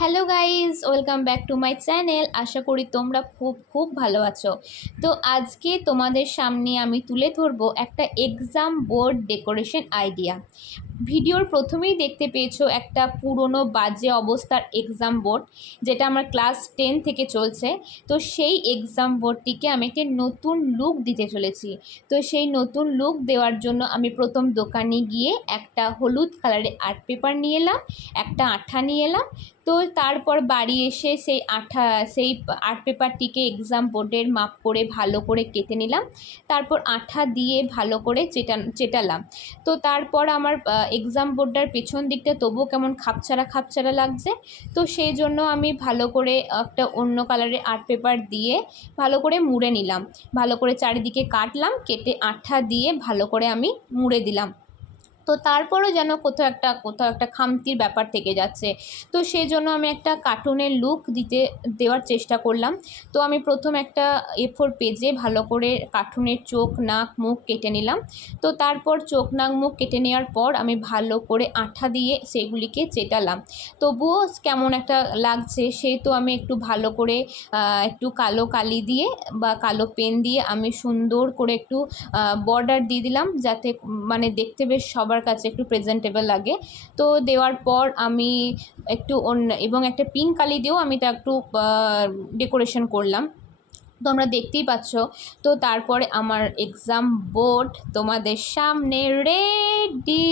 Hello guys, welcome back to my channel. আশা করি তোমরা খুব খুব ভালো আছো। তো আজকে তোমাদের সামনে আমি তুলে ধরবো একটা এক্সাম বোর্ড ডেকোরেশন আইডিয়া। ভিডিওর প্রথমেই দেখতে পেয়েছো একটা পুরনো বাজে অবস্থার এক্সাম বোর্ড, যেটা আমার ক্লাস 10 থেকে চলছে। তো সেই এক্সাম বোর্ডটিকে আমি একটি নতুন লুক দিতে চলেছি। তো সেই নতুন লুক দেওয়ার জন্য আমি প্রথম দোকানে গিয়ে একটা হলুদ কালারের আর্ট পেপার নিয়ে এলাম, একটা আঠা নিয়ে এলাম। তো তারপর বাড়ি এসে সেই আর্ট পেপারটিকে এক্সাম বোর্ডের মাপ করে ভালো করে কেটে নিলাম। তারপর আঠা দিয়ে ভালো করে চেটালাম। তো তারপর আমার এক্সাম বোর্ডটার পেছন দিকটা তবুও কেমন খাপছাড়া খাপছাড়া লাগছে। তো সেই জন্য আমি ভালো করে একটা অন্য কালারের আর্ট পেপার দিয়ে ভালো করে মুড়ে নিলাম। ভালো করে চারিদিকে কাটলাম, কেটে আঠা দিয়ে ভালো করে আমি মুড়ে দিলাম। তো তারপরও যেন কোথাও একটা খামতির ব্যাপার থেকে যাচ্ছে। তো সেই জন্য আমি একটা কার্টুনের লুক দেওয়ার চেষ্টা করলাম। তো আমি প্রথম একটা A4 পেজে ভালো করে কার্টুনের চোখ, নাক, মুখ কেটে নিলাম। তো তারপর চোখ, নাক, মুখ কেটে নেওয়ার পর আমি ভালো করে আঠা দিয়ে সেগুলিকে চেটালাম। তবুও কেমন একটা লাগছে, সেহেতু আমি একটু ভালো করে একটু কালো কালি দিয়ে বা কালো পেন দিয়ে আমি সুন্দর করে একটু বর্ডার দিয়ে দিলাম, যাতে মানে দেখতে বেশ সবার কাছে একটু প্রেজেন্টেবল লাগে। তো দেওয়ার পর আমি একটু এবং একটা পিঙ্ক কালি দিয়েও আমি তা একটু ডেকোরেশন করলাম। তো আমরা দেখতেই পাচ্ছ। তো তারপরে আমার এক্সাম বোর্ড তোমাদের সামনে রেডি।